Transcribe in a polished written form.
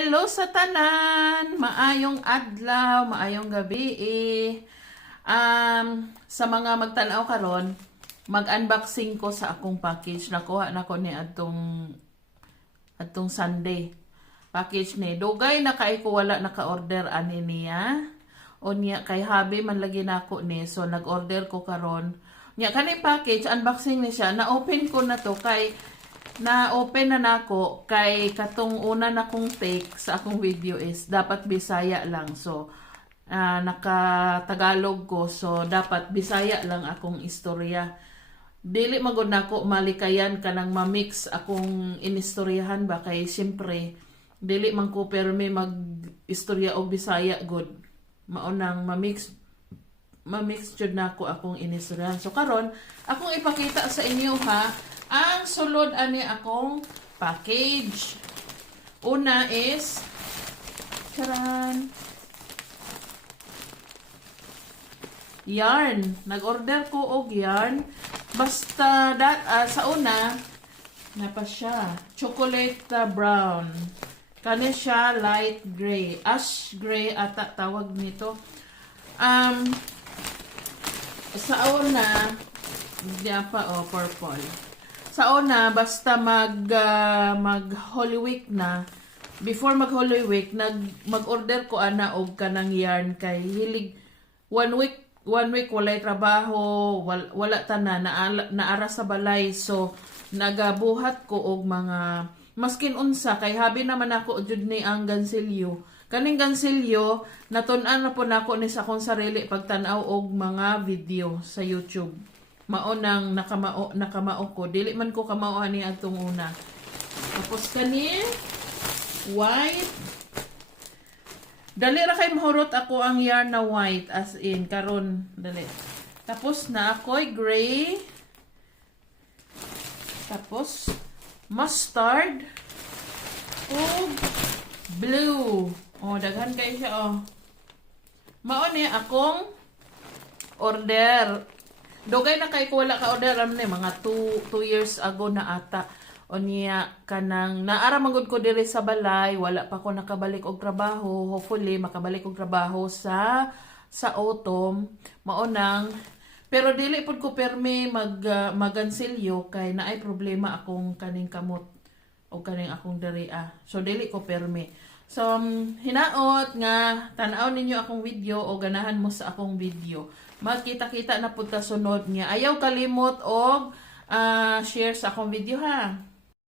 Hello sa tanan! Maayong adlaw, maayong gabi sa mga magtanaw karon, mag-unboxing ko sa akong package. Nakuha na ko ni atong Sunday. Package ni. Dugay na kay ko wala naka-order ani niya. O niya kay habi man lagi nako ni. So nag-order ko karon. Nya kani package unboxing ni siya. Na-open ko na to kay na-open na nako kay katong una na kong take sa akong video is dapat Bisaya lang. So, naka-Tagalog ko. So, dapat Bisaya lang akong istorya. Dili magod nako malikayan ka nang ma-mix akong inistoryahan ba. Kay siyempre, dili man ko permi mag-istorya o Bisaya good. Maunang ma-mix jud nako akong inistoryahan. So, karon akong ipakita sa inyo ha, ang sulod ani akong package. Una is charan, yarn. Nag-order ko og yarn. Basta sa una napa siya chocolate brown. Kani siya light gray, ash gray ata tawag nito. Sa una diya pa purple. Sa una, basta mag Holy Week na, before mag Holy Week, mag-order ko ana og kanang yarn kay hilig one week walay trabaho, wala tanan naara sa balay. So nagabuhat ko og mga maskin unsa kay habi naman ako jud ni ang gansilyo. Kaning gansilyo natun-an na po nako ni sa akong sarili pagtan-aw og mga video sa YouTube. Maunang nakamao ko. Dili man ko kamao ani atong una. Tapos kani white. Dali ra kay mahurot ako ang yarn na white as in karon dali. Tapos na ako'y gray. Tapos mustard ug blue. Oh, daghan kay siya Mao ni akong order. Dugay na kay ko wala ka order ni mga 2 years ago na ata. O niya kanang naara magud ko diri sa balay, wala pa ko nakabalik og trabaho. Hopefully makabalik og trabaho sa autumn. Maunang pero dili pud ko permi magansilyo kay naay problema akong kaning kamot o kaning akong dariya. So dili ko permi. So hinaot nga tan-aw ninyo akong video o ganahan mo sa akong video. Magkita-kita na punta sunod niya. Ayaw kalimot og share sa akong video ha.